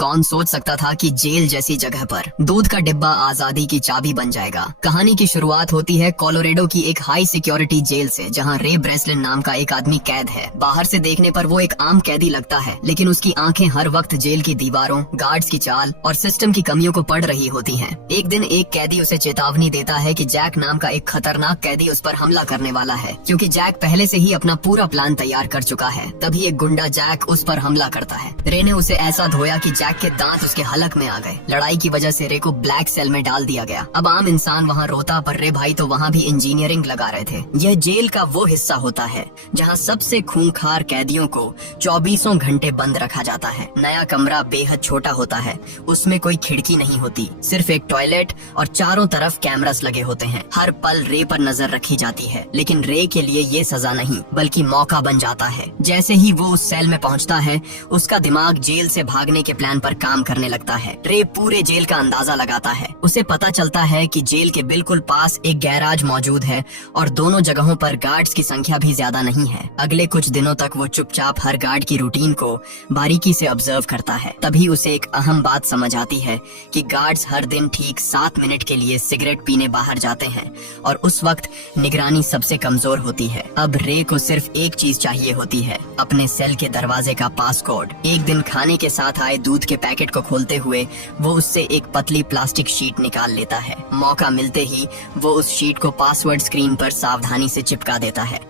कौन सोच सकता था कि जेल जैसी जगह पर दूध का डिब्बा आजादी की चाबी बन जाएगा। कहानी की शुरुआत होती है कोलोरेडो की एक हाई सिक्योरिटी जेल से, जहां रे ब्रेसलिन नाम का एक आदमी कैद है। बाहर से देखने पर वो एक आम कैदी लगता है, लेकिन उसकी आंखें हर वक्त जेल की दीवारों, गार्ड्स की चाल और सिस्टम की कमियों को पढ़ रही होती हैं। एक दिन एक कैदी उसे चेतावनी देता है कि जैक नाम का एक खतरनाक कैदी उस पर हमला करने वाला है, क्योंकि जैक पहले से ही अपना पूरा प्लान तैयार कर चुका है। तभी एक गुंडा जैक उस पर हमला करता है। रे ने उसे ऐसा धोया कि जैक के दांत उसके हलक में आ गए। लड़ाई की वजह से रे को ब्लैक सेल में डाल दिया गया। अब आम इंसान वहाँ रोता, पर रे भाई तो वहाँ भी इंजीनियरिंग लगा रहे थे। यह जेल का वो हिस्सा होता है जहाँ सबसे खूंखार कैदियों को 24 घंटे बंद रखा जाता है। नया कमरा बेहद छोटा होता है, उसमें कोई खिड़की नहीं होती, सिर्फ एक टॉयलेट और चारों तरफ कैमरास लगे होते हैं। हर पल रे पर नजर रखी जाती है, लेकिन रे के लिए ये सजा नहीं बल्कि मौका बन जाता है। जैसे ही वो उस सेल में पहुँचता है, उसका दिमाग जेल से भागने के प्लान पर काम करने लगता है। रे पूरे जेल का अंदाजा लगाता है। उसे पता चलता है कि जेल के बिल्कुल पास एक गैराज मौजूद है और दोनों जगहों पर गार्ड्स की संख्या भी ज्यादा नहीं है। अगले कुछ दिनों तक वो चुपचाप हर गार्ड की रूटीन को बारीकी से ऑब्जर्व करता है। तभी उसे एक अहम बात समझ आती है कि गार्ड्स हर दिन ठीक 7 मिनट के लिए सिगरेट पीने बाहर जाते हैं और उस वक्त निगरानी सबसे कमजोर होती है। अब रे को सिर्फ एक चीज चाहिए होती है, अपने सेल के दरवाजे का पासकोड। एक दिन खाने के साथ आए दूध के पैकेट को खोलते हुए वो उससे एक पतली प्लास्टिक शीट निकाल लेता है। मौका मिलते ही वो उस शीट को पासवर्ड स्क्रीन पर सावधानी से चिपका देता है।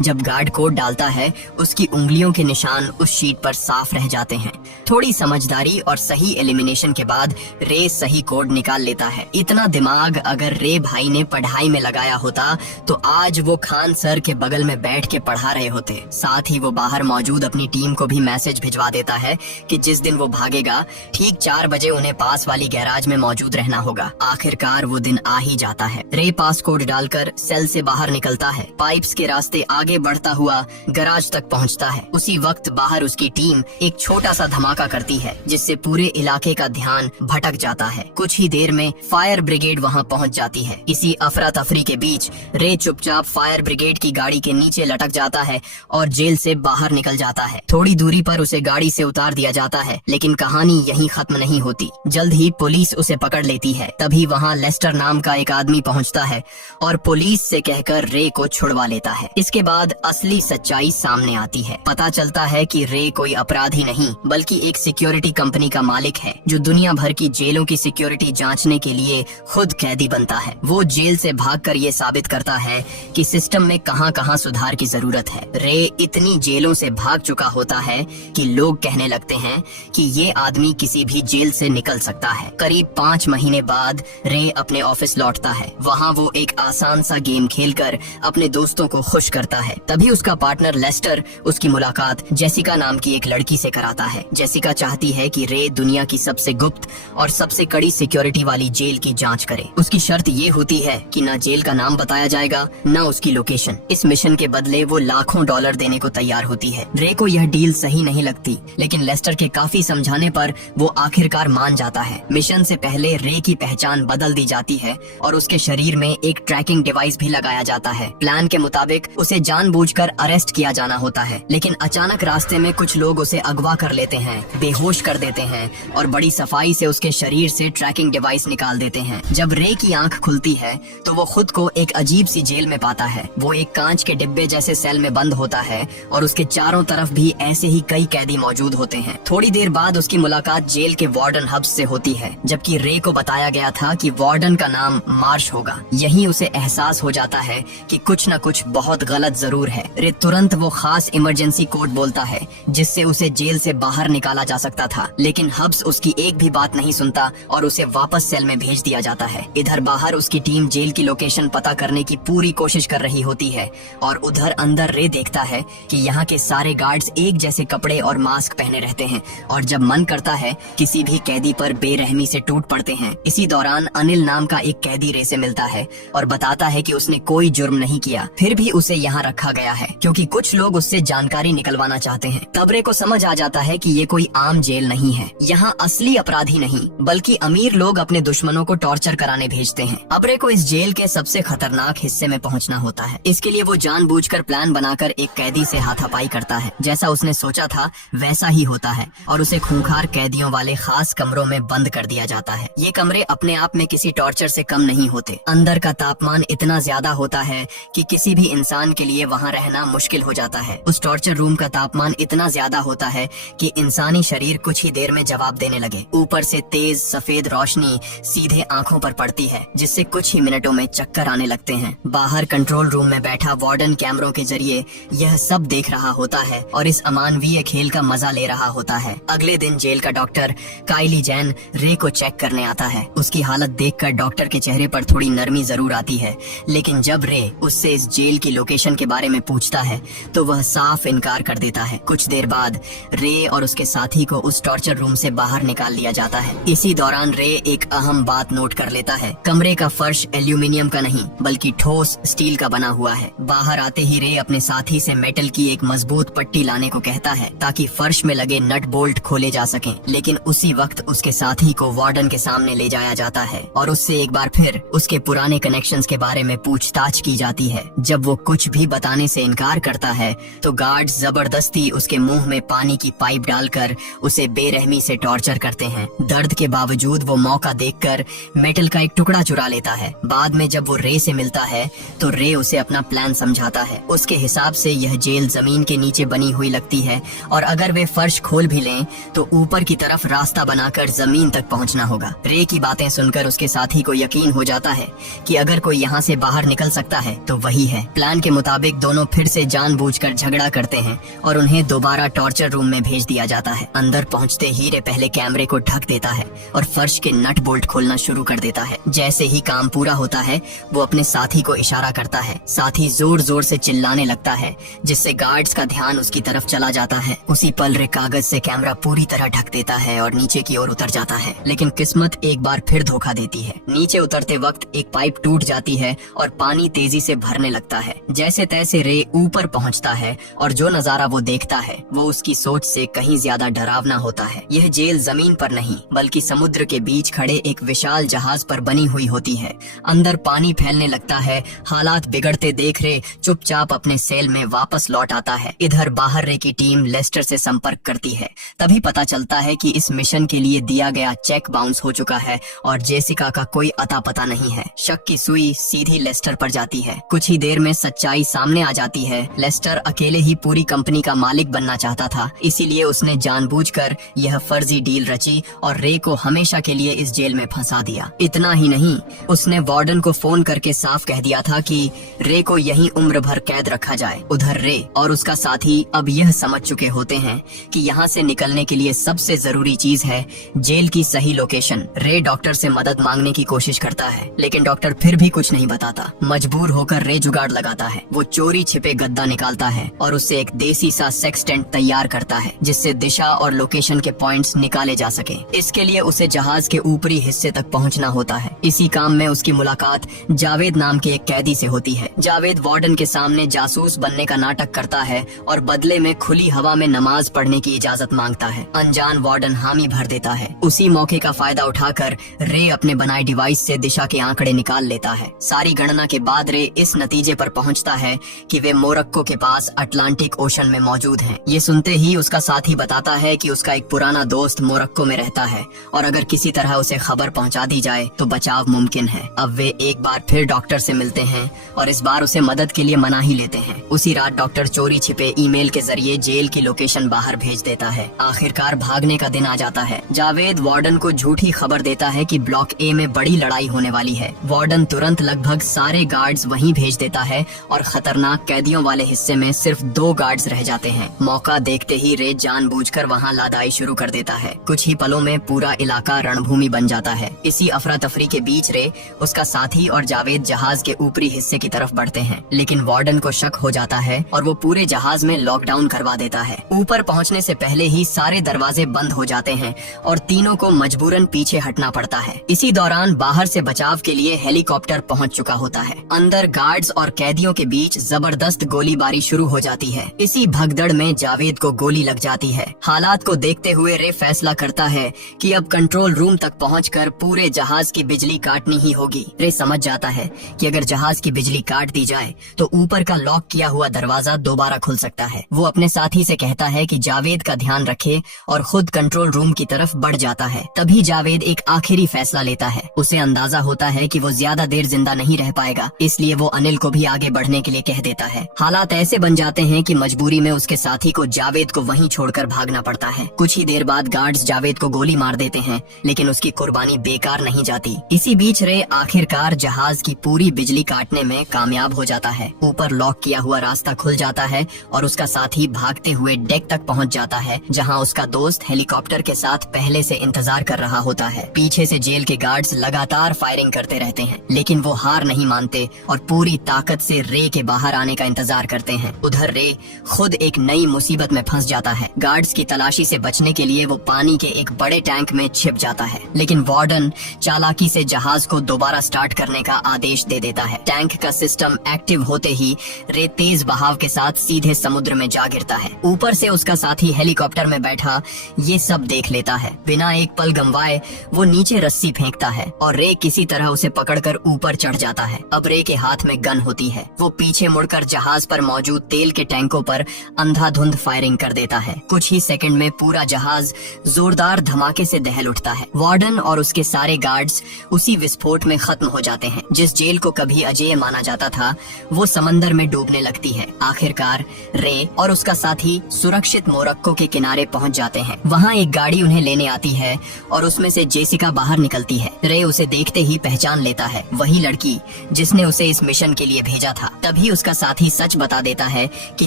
जब गार्ड कोड डालता है, उसकी उंगलियों के निशान उस शीट पर साफ रह जाते हैं। थोड़ी समझदारी और सही एलिमिनेशन के बाद रे सही कोड निकाल लेता है। इतना दिमाग अगर रे भाई ने पढ़ाई में लगाया होता तो आज वो खान सर के बगल में बैठ के पढ़ा रहे होते। साथ ही वो बाहर मौजूद अपनी टीम को भी मैसेज भिजवा देता है कि जिस दिन वो भागेगा ठीक 4 बजे उन्हें पास वाली गैराज में मौजूद रहना होगा। आखिरकार वो दिन आ ही जाता है। रे पास कोड डालकर सेल से बाहर निकलता है। पाइप्स के रास्ते आगे बढ़ता हुआ गैराज तक पहुंचता है। उसी वक्त बाहर उसकी टीम एक छोटा सा धमाका करती है, जिससे पूरे इलाके का ध्यान भटक जाता है। कुछ ही देर में फायर ब्रिगेड वहां पहुंच जाती है। इसी अफरा तफरी के बीच रे चुपचाप फायर ब्रिगेड की गाड़ी के नीचे लटक जाता है और जेल से बाहर निकल जाता है। थोड़ी दूरी पर उसे गाड़ी से उतार दिया जाता है, लेकिन कहानी यहीं खत्म नहीं होती। जल्द ही पुलिस उसे पकड़ लेती है। तभी वहाँ लेस्टर नाम का एक आदमी पहुँचता है और पुलिस से कहकर रे को छुड़वा लेता है। इसके बाद असली सच्चाई सामने आती है। पता चलता है कि रे कोई अपराधी नहीं बल्कि एक सिक्योरिटी कंपनी का मालिक है, जो दुनिया भर की जेलों की सिक्योरिटी जांचने के लिए खुद कैदी बनता है। वो जेल से भागकर ये साबित करता है कि सिस्टम में कहां कहां सुधार की जरूरत है। रे इतनी जेलों से भाग चुका होता है कि लोग कहने लगते हैं कि ये आदमी किसी भी जेल से निकल सकता है। करीब 5 महीने बाद रे अपने ऑफिस लौटता है। वहाँ वो एक आसान सा गेम खेलकर अपने दोस्तों को खुश करता है। तभी उसका पार्टनर लेस्टर उसकी मुलाकात जेसिका नाम की एक लड़की से कराता है। जेसिका चाहती है कि रे दुनिया की सबसे गुप्त और सबसे कड़ी सिक्योरिटी वाली जेल की जांच करे। उसकी शर्त ये होती है कि न जेल का नाम बताया जाएगा, न उसकी लोकेशन। इस मिशन के बदले वो लाखों डॉलर देने को तैयार होती है। रे को यह डील सही नहीं लगती, लेकिन लेस्टर के काफी समझाने पर वो आखिरकार मान जाता है। मिशन से पहले रे की पहचान बदल दी जाती है और उसके शरीर में एक ट्रैकिंग डिवाइस भी लगाया जाता है। प्लान के मुताबिक उसे जानबूझकर अरेस्ट किया जाना होता है, लेकिन अचानक रास्ते में कुछ लोग उसे अगवा कर लेते हैं, बेहोश कर देते हैं और बड़ी सफाई से उसके शरीर से ट्रैकिंग डिवाइस निकाल देते हैं। जब रे की आंख खुलती है तो वो खुद को एक अजीब सी जेल में पाता है। वो एक कांच के डिब्बे जैसे सेल में बंद होता है और उसके चारों तरफ भी ऐसे ही कई कैदी मौजूद होते हैं। थोड़ी देर बाद उसकी मुलाकात जेल के वार्डन हब्स से होती है, जबकि रे को बताया गया था कि वार्डन का नाम मार्श होगा। यहीं उसे एहसास हो जाता है कि कुछ न कुछ बहुत गलत जरूर है। रे तुरंत वो खास इमरजेंसी कोड बोलता है जिससे उसे जेल से बाहर निकाला जा सकता था, लेकिन हब्स उसकी एक भी बात नहीं सुनता और उसे वापस सेल में भेज दिया जाता है। इधर बाहर उसकी टीम जेल की लोकेशन पता करने की पूरी कोशिश कर रही होती है और उधर अंदर रे देखता है कि यहाँ के सारे गार्ड्स एक जैसे कपड़े और मास्क पहने रहते हैं और जब मन करता है किसी भी कैदी पर बेरहमी से टूट पड़ते हैं। इसी दौरान अनिल नाम का एक कैदी रे से मिलता है और बताता है कि उसने कोई जुर्म नहीं किया, फिर भी उसे यहाँ रखा गया है क्योंकि कुछ लोग उससे जानकारी निकलवाना चाहते हैं। तब रे को समझ आ जाता है कि ये कोई आम जेल नहीं है। यहाँ असली अपराधी नहीं बल्कि अमीर लोग अपने दुश्मनों को टॉर्चर कराने भेजते हैं। अब रे को इस जेल के सबसे खतरनाक हिस्से में पहुँचना होता है। इसके लिए वो जानबूझकर प्लान बनाकर एक कैदी से हाथापाई करता है। जैसा उसने सोचा था वैसा ही होता है और उसे खूंखार 4 कैदियों वाले खास कमरों में बंद कर दिया जाता है। ये कमरे अपने आप में किसी टॉर्चर से कम नहीं होते। अंदर का तापमान इतना ज्यादा होता है कि किसी भी इंसान के लिए वहाँ रहना मुश्किल हो जाता है। उस टॉर्चर रूम का तापमान इतना ज्यादा होता है कि इंसानी शरीर कुछ ही देर में जवाब देने लगे। ऊपर से तेज सफेद रोशनी सीधे आंखों पर पड़ती है, जिससे कुछ ही मिनटों में चक्कर आने लगते हैं। बाहर कंट्रोल रूम में बैठा वार्डन कैमरों के जरिए यह सब देख रहा होता है और इस अमानवीय खेल का मजा ले रहा होता है। अगले दिन जेल का डॉक्टर काइली जैन रे को चेक करने आता है। उसकी हालत देखकर डॉक्टर के चेहरे पर थोड़ी नरमी जरूर आती है, लेकिन जब रे उससे इस जेल की लोकेशन के बारे में पूछता है तो वह साफ इनकार कर देता है। कुछ देर बाद रे और उसके साथी को उस टॉर्चर रूम से बाहर निकाल लिया जाता है। इसी दौरान रे एक अहम बात नोट कर लेता है। कमरे का फर्श एल्यूमिनियम का नहीं बल्कि ठोस स्टील का बना हुआ है। बाहर आते ही रे अपने साथी से मेटल की एक मजबूत पट्टी लाने को कहता है ताकि फर्श में लगे नट बोल्ट खोले जा सकें। लेकिन उसी वक्त उसके साथी को वार्डन के सामने ले जाया जाता है और उससे एक बार फिर उसके पुराने कनेक्शंस के बारे में पूछताछ की जाती है। जब वो कुछ भी बताने से इनकार करता है तो गार्ड्स जबरदस्ती उसके मुंह में पानी की पाइप डालकर उसे बेरहमी से टॉर्चर करते हैं। दर्द के बावजूद वो मौका देखकर मेटल का एक टुकड़ा चुरा लेता है। बाद में जब वो रे से मिलता है तो रे उसे अपना प्लान समझाता है। उसके हिसाब से यह जेल जमीन के नीचे बनी हुई लगती है और अगर वे फर्श खोल भी लें तो ऊपर की तरफ रास्ता बनाकर जमीन तक पहुंचना होगा। रे की बातें सुनकर उसके साथी को यकीन हो जाता है कि अगर कोई यहाँ से बाहर निकल सकता है तो वही है। प्लान के मुताबिक दोनों फिर से जानबूझकर झगड़ा करते हैं और उन्हें दोबारा टॉर्चर रूम में भेज दिया जाता है। अंदर पहुंचते ही रे पहले कैमरे को ढक देता है और फर्श के नट बोल्ट खोलना शुरू कर देता है। जैसे ही काम पूरा होता है वो अपने साथी को इशारा करता है। साथी जोर जोर से चिल्लाने लगता है जिससे गार्ड्स का ध्यान उसकी तरफ चला जाता है। उसी पल रे कागज से कैमरा पूरी तरह ढक देता है और नीचे की ओर उतर जाता है। लेकिन किस्मत एक बार फिर धोखा देती है। नीचे उतरते वक्त एक पाइप टूट जाती है और पानी तेजी से भरने लगता है। जैसे तैसे रे ऊपर पहुंचता है और जो नजारा वो देखता है वो उसकी सोच से कहीं ज्यादा डरावना होता है। यह जेल जमीन पर नहीं बल्कि समुद्र के बीच खड़े एक विशाल जहाज पर बनी हुई होती है। अंदर पानी फैलने लगता है। हालात बिगड़ते देख रे चुपचाप अपने सेल में वापस लौट आता है। इधर बाहर रे की टीम लेस्टर से संपर्क करती है। तभी पता चलता है कि इस मिशन के लिए दिया गया चेक बाउंस हो चुका है और जेसिका का कोई अता पता नहीं है। शक की सुई सीधी लेस्टर पर जाती है। कुछ ही देर में सच्चाई सामने आ जाती है। लेस्टर अकेले ही पूरी कंपनी का मालिक बनना चाहता था, इसीलिए उसने जानबूझकर यह फर्जी डील रची और रे को हमेशा के लिए इस जेल में फंसा दिया। इतना ही नहीं, उसने वार्डन को फोन करके साफ कह दिया था कि रे को यहीं उम्र भर कैद रखा जाए। उधर रे और उसका साथी अब यह समझ चुके होते हैं कि यहाँ से निकलने के लिए सबसे जरूरी चीज है जेल की सही लोकेशन। रे डॉक्टर से मदद मांगने की कोशिश करता है लेकिन डॉक्टर फिर भी कुछ नहीं बताता। मजबूर होकर रे जुगाड़ लगाता है। वो चोरी छिपे गद्दा निकालता है और उससे एक देसी सा सेक्स टेंट तैयार करता है जिससे दिशा और लोकेशन के पॉइंट्स निकाले जा सके। इसके लिए उसे जहाज के ऊपरी हिस्से तक पहुंचना होता है। इसी काम में उसकी मुलाकात जावेद नाम के एक कैदी से होती है। जावेद वार्डन के सामने जासूस बनने का नाटक करता है और बदले में खुली हवा में नमाज पढ़ने की इजाजत मांगता है। अनजान वार्डन हामी भर देता है। उसी मौके का फायदा उठाकर रे अपने बनाए डिवाइस से दिशा के आंकड़े निकाल लेता है। सारी गणना के बाद रे इस नतीजे पर पहुंचता है कि वे मोरक्को के पास अटलांटिक ओशन में मौजूद हैं। ये सुनते ही उसका साथी बताता है कि उसका एक पुराना दोस्त मोरक्को में रहता है और अगर किसी तरह उसे खबर पहुंचा दी जाए तो बचाव मुमकिन है। अब वे एक बार फिर डॉक्टर से मिलते हैं और इस बार उसे मदद के लिए मना ही लेते हैं। उसी रात डॉक्टर चोरी छिपे ईमेल के जरिए जेल की लोकेशन बाहर भेज देता है। आखिरकार भागने का दिन आ जाता है। जावेद वार्डन को झूठी खबर देता है कि ब्लॉक ए में बड़ी लड़ाई होने वाली है। वार्डन तुरंत लगभग सारे गार्ड्स वहीं भेज देता है और खतरनाक कैदियों वाले हिस्से में सिर्फ 2 गार्ड्स रह जाते हैं। मौका देखते ही रे जानबूझकर वहां लादाई शुरू कर देता है। कुछ ही पलों में पूरा इलाका रणभूमि बन जाता है। इसी अफरा तफरी के बीच रे, उसका साथी और जावेद जहाज के ऊपरी हिस्से की तरफ बढ़ते हैं, लेकिन वार्डन को शक हो जाता है और वो पूरे जहाज में लॉकडाउन करवा देता है। ऊपर पहुंचने से पहले ही सारे दरवाजे बंद हो जाते हैं और तीनों को मजबूरन पीछे हटना पड़ता है। इसी दौरान बाहर से बचाव के लिए हेलीकॉप्टर पहुंच चुका होता है। अंदर गार्ड्स और कैदियों के बीच जबरदस्त गोलीबारी शुरू हो जाती है। इसी भगदड़ में जावेद को गोली लग जाती है। हालात को देखते हुए रे फैसला करता है कि अब कंट्रोल रूम तक पहुंचकर पूरे जहाज की बिजली काटनी ही होगी। रे समझ जाता है कि अगर जहाज की बिजली काट दी जाए तो ऊपर का लॉक किया हुआ दरवाजा दोबारा खुल सकता है। वो अपने साथी से कहता है कि जावेद का ध्यान रखे और खुद कंट्रोल रूम की तरफ बढ़ जाता है। तभी जावेद एक आखिरी फैसला लेता है। उसे अंदाजा होता है कि वो ज्यादा देर जिंदा नहीं रह पाएगा, इसलिए वो अनिल को भी आगे बढ़ने के लिए कह देता है। हालात ऐसे बन जाते हैं कि मजबूरी में उसके साथी को जावेद को वहीं छोड़कर भागना पड़ता है। कुछ ही देर बाद गार्ड्स जावेद को गोली मार देते हैं, लेकिन उसकी कुर्बानी बेकार नहीं जाती। इसी बीच रे आखिरकार जहाज की पूरी बिजली काटने में कामयाब हो जाता है। ऊपर लॉक किया हुआ रास्ता खुल जाता है और उसका साथी भागते हुए डेक तक पहुंच जाता है, जहां उसका दोस्त हेलीकॉप्टर के साथ पहले से इंतजार कर रहा होता है। पीछे से जेल के गार्ड्स लगातार फायरिंग करते रहते हैं, लेकिन वो हार नहीं मानते और पूरी ताकत से रे के बाहर आने का इंतजार करते हैं। उधर रे खुद एक नई मुसीबत में फंस जाता है। गार्ड्स की तलाशी से बचने के लिए वो पानी के एक बड़े टैंक में छिप जाता है, लेकिन वार्डन चालाकी से जहाज को दोबारा स्टार्ट करने का आदेश दे देता है। टैंक का सिस्टम एक्टिव होते ही रे तेज बहाव के साथ सीधे समुद्र में जा गिरता है। ऊपर से उसका साथी हेलीकॉप्टर में बैठा ये सब देख लेता है। बिना एक पल गंवाए वो नीचे रस्सी फेंकता है और रे किसी तरह उसे पकड़कर ऊपर चढ़ जाता है। अब रे के हाथ में गन होती है। वो पीछे मुड़कर जहाज पर मौजूद तेल के टैंकों पर अंधाधुंध फायरिंग कर देता है। कुछ ही सेकंड में पूरा जहाज जोरदार धमाके से दहल उठता है। वार्डन और उसके सारे गार्ड्स उसी विस्फोट में खत्म हो जाते हैं। जिस जेल को कभी अजेय माना जाता था वो समंदर में डूबने लगती है। आखिरकार रे और उसका साथी सुरक्षित मोरक्को के किनारे पहुंच जाते हैं। वहाँ एक गाड़ी उन्हें लेने आती है और उसमें से जेसिका बाहर निकलती है। रे उसे देखते ही पहचान लेता है, वही लड़की जिसने उसे इस मिशन के लिए भेजा था। तभी उसका साथी सच बता देता है कि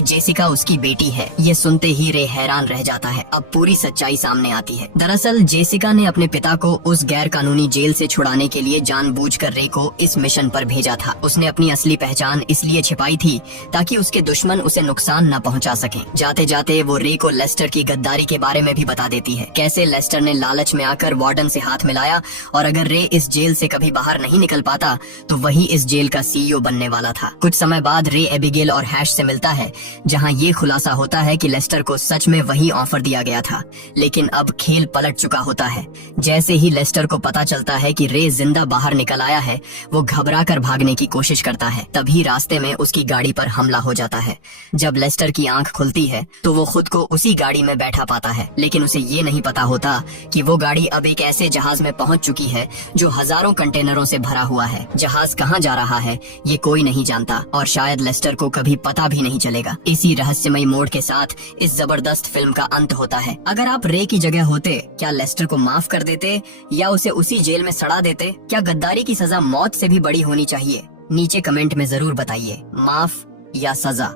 जेसिका उसकी बेटी है। ये सुनते ही रे हैरान रह जाता है। अब पूरी सच्चाई सामने आती है। दरअसल जेसिका ने अपने पिता को उस गैर कानूनी जेल से छुड़ाने के लिए जानबूझकर रे को इस मिशन पर भेजा था। उसने अपनी असली पहचान इसलिए छिपाई थी ताकि उसके दुश्मन उसे नुकसान न पहुंचा सकें। जाते जाते वो रे को लेस्टर की गद्दारी के बारे में भी बता देती है, कैसे लेस्टर ने लालच में आकर वार्डन से हाथ मिलाया और अगर रे इस जेल से कभी बाहर नहीं निकल पाता तो वही इस जेल का सीईओ बनने वाला था। कुछ समय बाद रे एबिगेल और हैश से मिलता है, जहां ये खुलासा होता है कि लेस्टर को सच में वही ऑफर दिया गया था, लेकिन अब खेल पलट चुका होता है। जैसे ही लेस्टर को पता चलता है कि रे जिंदा बाहर निकल आया है, वो घबराकर भागने की कोशिश करता है। तभी रास्ते में उसकी गाड़ी पर हमला हो जाता है। जब लेस्टर की आंख खुलती है तो वो खुद को उसी गाड़ी में बैठा पाता है, लेकिन उसे ये नहीं पता होता कि वो गाड़ी अब एक ऐसे जहाज में पहुंच चुकी है जो हजारों कंटेनरों से भरा हुआ है। जहाज कहाँ जा रहा है ये कोई नहीं जानता और शायद लेस्टर को कभी पता भी नहीं चलेगा। इसी रहस्यमयी मोड़ के साथ इस जबरदस्त फिल्म का अंत होता है। अगर आप रे की जगह होते, क्या लेस्टर को माफ कर देते या उसे उसी जेल में सड़ा देते? क्या गद्दारी की सजा मौत से भी बड़ी होनी चाहिए? नीचे कमेंट में जरूर बताइए, माफ या सजा।